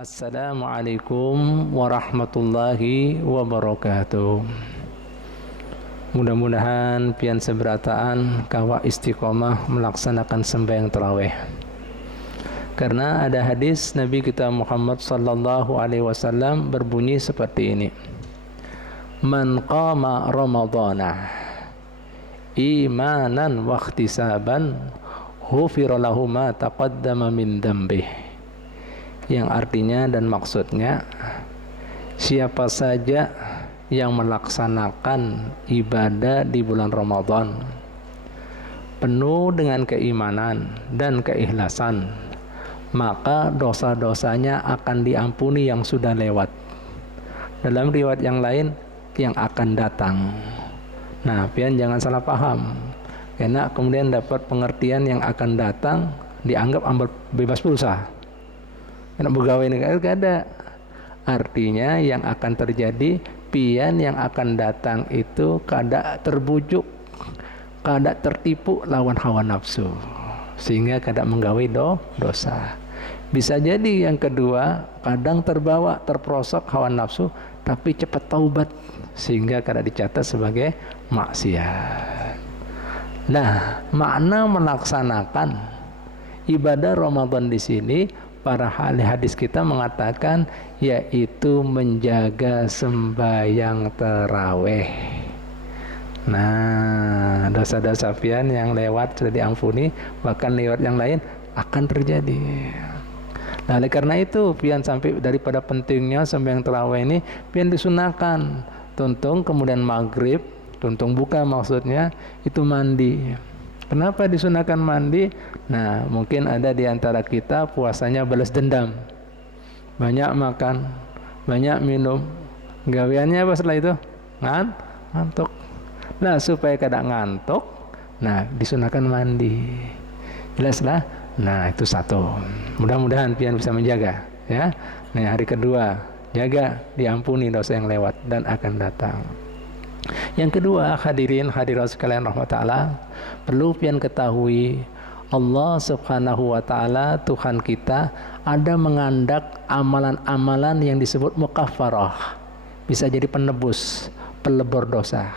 Assalamualaikum warahmatullahi wabarakatuh. Mudah-mudahan pian seberataan kawa istiqomah melaksanakan sembahyang tarawih. Karena ada hadis Nabi kita Muhammad sallallahu alaihi wasallam berbunyi seperti ini. Man qama ramadhana imanan wa ihtisaban ghufira lahu ma taqaddama min dhanbihi. Yang artinya dan maksudnya, siapa saja yang melaksanakan ibadah di bulan Ramadan penuh dengan keimanan dan keikhlasan, maka dosa-dosanya akan diampuni yang sudah lewat. Dalam riwayat yang lain, yang akan datang. Nah, pian jangan salah paham, karena kemudian dapat pengertian yang akan datang dianggap ambil bebas pulsa. Karena pegawai negara gak ada. Artinya yang akan terjadi, pian yang akan datang itu kada terbujuk, kada tertipu lawan hawa nafsu, sehingga kada menggawe dosa. Bisa jadi yang kedua, kadang terbawa, terperosok hawa nafsu, tapi cepat taubat, sehingga kada dicatat sebagai maksiat. Nah, makna melaksanakan ibadah Ramadan di sini, para ahli hadis kita mengatakan yaitu menjaga sembahyang tarawih. Nah, dosa-dosa pian yang lewat sudah diampuni, bahkan lewat yang lain akan terjadi. Nah, oleh karena itu pian sampai daripada pentingnya sembahyang tarawih ini, pian disunahkan tuntung kemudian maghrib, tuntung buka maksudnya itu mandi. Kenapa disunahkan mandi? Nah, mungkin ada di antara kita puasanya balas dendam, banyak makan, banyak minum, gaweannya apa setelah itu? Ngantuk. Nah, supaya kada ngantuk, nah disunahkan mandi. Jelaslah. Nah, itu satu. Mudah-mudahan pian bisa menjaga, ya. Nah, hari kedua, jaga diampuni dosa yang lewat dan akan datang. Yang kedua, hadirin hadirat sekalian rahmatullah, perlu pian ketahui Allah subhanahu wa ta'ala, Tuhan kita, ada mengandak amalan-amalan yang disebut mukaffarah, bisa jadi penebus, pelebur dosa.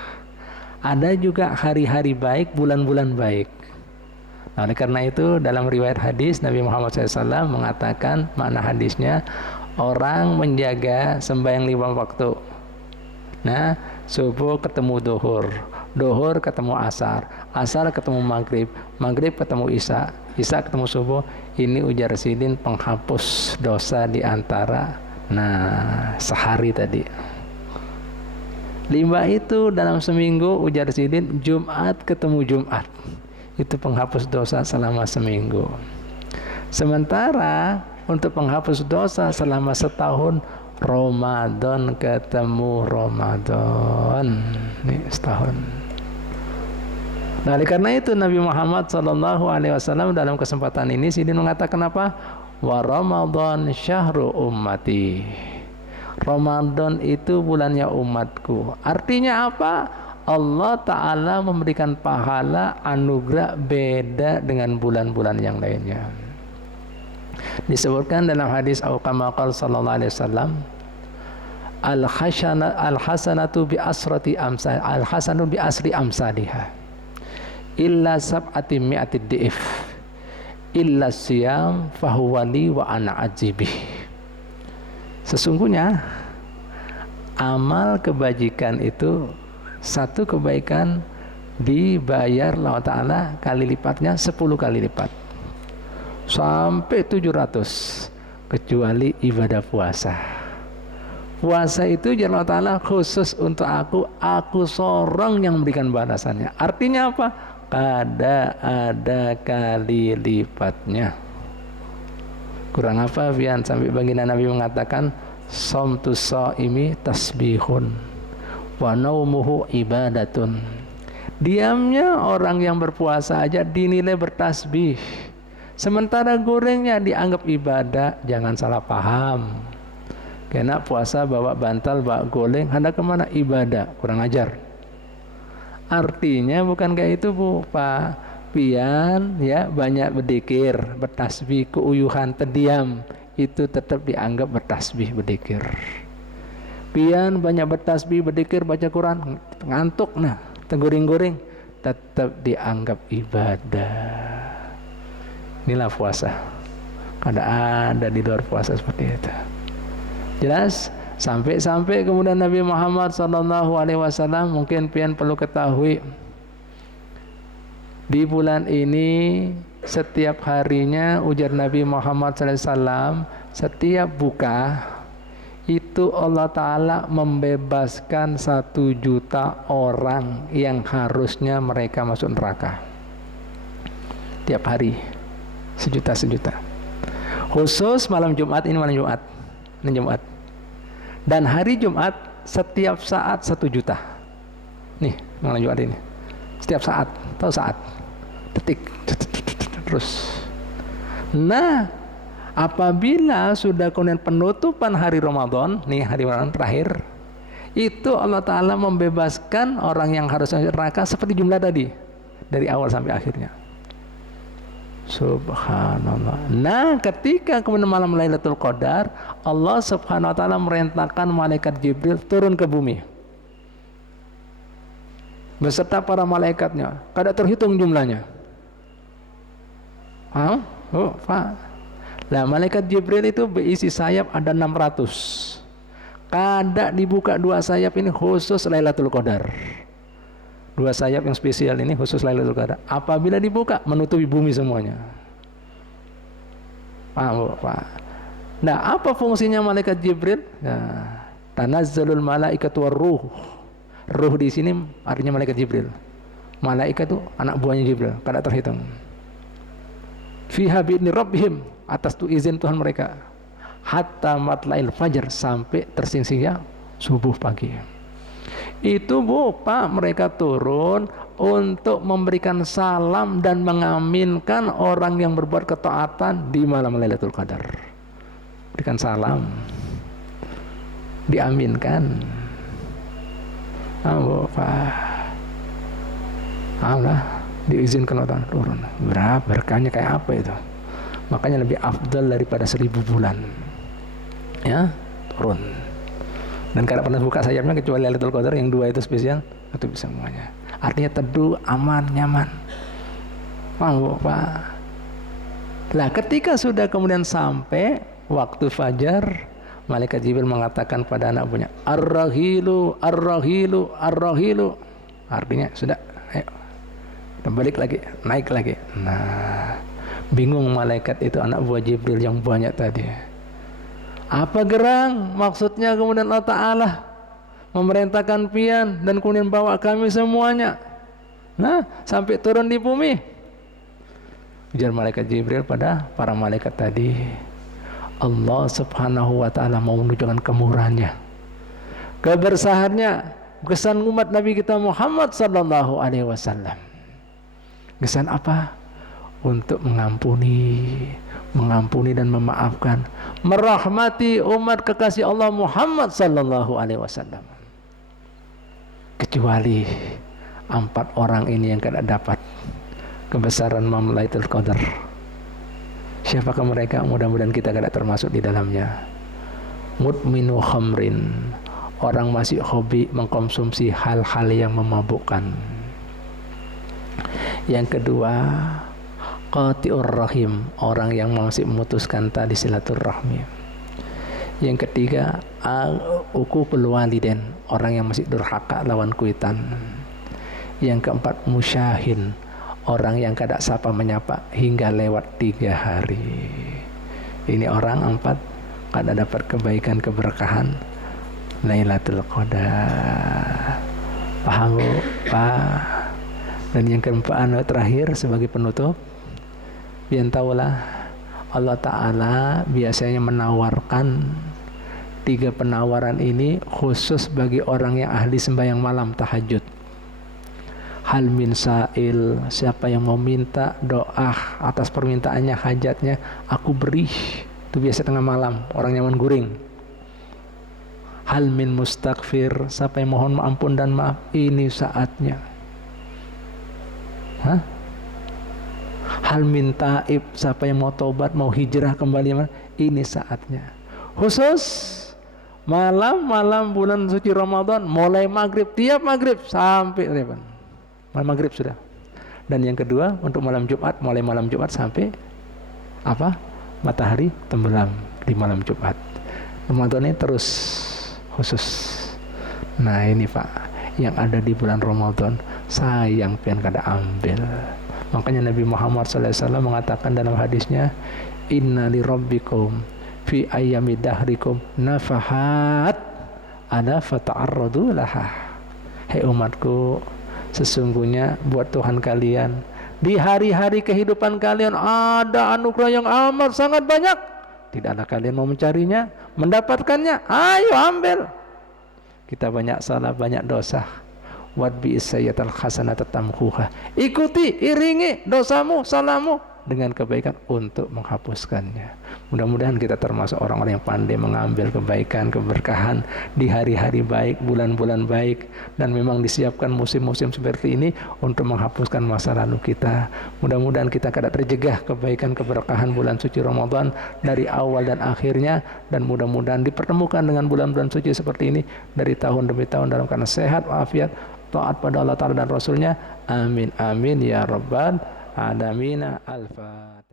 Ada juga hari-hari baik, bulan-bulan baik. Nah, oleh karena itu dalam riwayat hadis Nabi Muhammad SAW mengatakan, makna hadisnya, orang menjaga sembahyang 5 waktu. Nah, subuh ketemu duhur, duhur ketemu asar, asar ketemu maghrib, maghrib ketemu isya, isya ketemu subuh. Ini ujar sidin penghapus dosa di antara sehari tadi. 5 itu dalam seminggu ujar sidin, Jumat ketemu Jumat, itu penghapus dosa selama seminggu. Sementara untuk penghapus dosa selama setahun, Ramadan ketemu Ramadan, nih setahun. Nah, oleh karena itu Nabi Muhammad SAW dalam kesempatan ini sidin mengatakan apa? Wa Ramadan syahru ummati. Ramadan itu bulannya umatku. Artinya apa? Allah Ta'ala memberikan pahala anugerah beda dengan bulan-bulan yang lainnya. Disebutkan dalam hadis Al-Qamakal sallallahu alaihi wasallam, Al-hasanatu bi asrati amsal, al-hasanu bi asri amsalihah, illa sab'ati mi'ati di'if, illa siyam fahuwali wa ana ajibih. Sesungguhnya amal kebajikan itu, satu kebaikan dibayar Allah Ta'ala kali lipatnya 10 kali lipat sampai 700, kecuali ibadah puasa. Puasa itu Allah Ta'ala khusus untuk aku seorang yang memberikan balasannya. Artinya apa? Kada ada kali lipatnya. Kurang apa pian sampai baginda Nabi mengatakan, somtu shaimi tasbihun wa naumuhu ibadatun. Diamnya orang yang berpuasa aja dinilai bertasbih, sementara gorengnya dianggap ibadah. Jangan salah paham, karena puasa bawa bantal, bawa goleng, hendak kemana? Ibadah. Kurang ajar. Artinya bukan kayak itu, Bu, Pak. Pian ya banyak berdikir, bertasbih, keuyuhan, terdiam, itu tetap dianggap bertasbih, berzikir. Pian banyak bertasbih, berzikir, baca Quran, ngantuk nah, teguring-guring, tetap dianggap ibadah. Inilah puasa. Ada di luar puasa seperti itu. Jelas? Sampai kemudian Nabi Muhammad SAW, mungkin pian perlu ketahui, di bulan ini setiap harinya ujar Nabi Muhammad SAW, setiap buka itu Allah Ta'ala membebaskan 1 juta orang yang harusnya mereka masuk neraka. Tiap hari 1 juta. Khusus malam Jumat, ini malam Jumat, ini Jumat. Dan hari Jumat setiap saat 1 juta. Nih malam Jumat ini. Setiap saat, tahu saat, detik, terus. Nah, apabila sudah kemudian penutupan hari Ramadan, nih hari Ramadan terakhir, itu Allah Ta'ala membebaskan orang yang harus masuk neraka seperti jumlah tadi, dari awal sampai akhirnya. Subhanallah. Nah, ketika kemudian malam Lailatul Qadar, Allah Subhanahu wa Ta'ala merintahkan malaikat Jibril turun ke bumi beserta para malaikatnya, kada terhitung jumlahnya. Pak. Nah, malaikat Jibril itu berisi sayap ada 600. Kada dibuka 2 sayap ini khusus Lailatul Qadar. 2 sayap yang spesial ini khusus Lailatul Qadar. Apabila dibuka menutupi bumi semuanya. Paham, Pak? Nah, apa fungsinya malaikat Jibril? Nah, tanazzalul malaikatu warruh. Ruh di sini artinya malaikat Jibril. Malaikat itu anak buahnya Jibril, kada terhitung. Fiha bi'idni rabbihim, atas tu izin Tuhan mereka. Hatta matlail fajar, sampai tersingsinya subuh pagi. Itu Pak, mereka turun untuk memberikan salam dan mengaminkan orang yang berbuat ketaatan di malam Lailatul Qadar. Berikan salam, diaminkan. Pak, diizinkan orang turun. Berapa berkahnya, kayak apa itu? Makanya lebih afdal daripada 1000 bulan. Ya, turun. Dan kada pernah buka sayapnya kecuali Lailatul Qadar yang 2 itu spesial, itu bisa semuanya. Artinya teduh, aman, nyaman. Paham, Pak? Nah, ketika sudah kemudian sampai waktu fajar, malaikat Jibril mengatakan pada anak buahnya, Ar-rahilu, ar-rahilu, ar-rahilu. Artinya sudah, ayo, balik lagi, naik lagi. Nah, bingung malaikat itu, anak buah Jibril yang banyak tadi. Apa gerang? Maksudnya kemudian Allah Ta'ala memerintahkan pian dan kemudian bawa kami semuanya. Nah, sampai turun di bumi. Ujar malaikat Jibril pada para malaikat tadi, Allah Subhanahu wa Ta'ala mau menunjukkan kemurahannya, kebersahannya, kesan umat Nabi kita Muhammad sallallahu alaihi wasallam. Kesan apa? Untuk mengampuni dan memaafkan, merahmati umat kekasih Allah Muhammad sallallahu alaihi wasallam. Kecuali 4 orang ini yang tidak dapat kebesaran malam Lailatul Qadar. Siapakah mereka? Mudah-mudahan kita tidak termasuk di dalamnya. Mudminu khamrin, orang masih hobi mengkonsumsi hal-hal yang memabukkan. Yang kedua, qati'ur rahim, orang yang masih memutuskan tali silaturahmi. Yang ketiga, uququl walidain, orang yang masih durhaka lawan kuitan. Yang keempat, musyahin, orang yang kada sapa menyapa hingga lewat 3 hari. Ini orang 4 kada dapat kebaikan keberkahan Lailatul Qadar. Paham, Pak? Dan yang keempat, terakhir sebagai penutup, biar tahulah Allah Ta'ala biasanya menawarkan 3 penawaran ini khusus bagi orang yang ahli sembahyang malam tahajud. Hal min sa'il, siapa yang mau minta doa atas permintaannya, hajatnya, aku beri. Itu biasa tengah malam, orang nyaman guring. Hal min mustaghfir, siapa yang mohon ampun dan maaf, ini saatnya. Hal min taib, siapa yang mau tobat, mau hijrah kembali, ini saatnya. Khusus malam-malam bulan suci Ramadan, mulai maghrib, tiap maghrib sampai malam maghrib sudah. Dan yang kedua untuk malam Jumat, mulai malam Jumat sampai apa? Matahari tenggelam di malam Jumat. Ramadan ini terus khusus. Nah ini Pak, yang ada di bulan Ramadan sayang pian kada ambil. Makanya Nabi Muhammad SAW mengatakan dalam hadisnya, inna li rabbikum fi ayyami dahrikum nafahat ada fata'arradu laha. Hei umatku, sesungguhnya buat Tuhan kalian di hari-hari kehidupan kalian ada anugerah yang amat sangat banyak. Tidaklah kalian mau mencarinya, mendapatkannya? Ayo ambil. Kita banyak salah, banyak dosa. Wadbi isayyatal hasanata tamhuha. Ikuti, iringi dosamu, salahmu dengan kebaikan untuk menghapuskannya. Mudah-mudahan kita termasuk orang-orang yang pandai mengambil kebaikan, keberkahan di hari-hari baik, bulan-bulan baik, dan memang disiapkan musim-musim seperti ini untuk menghapuskan masa lalu kita. Mudah-mudahan kita kada terjegah kebaikan, keberkahan bulan suci Ramadan dari awal dan akhirnya, dan mudah-mudahan dipertemukan dengan bulan-bulan suci seperti ini dari tahun demi tahun dalam keadaan sehat, walafiat, taat pada Allah Ta'ala dan Rasulnya. Amin amin ya rabbal alamin. Al-Fatihah.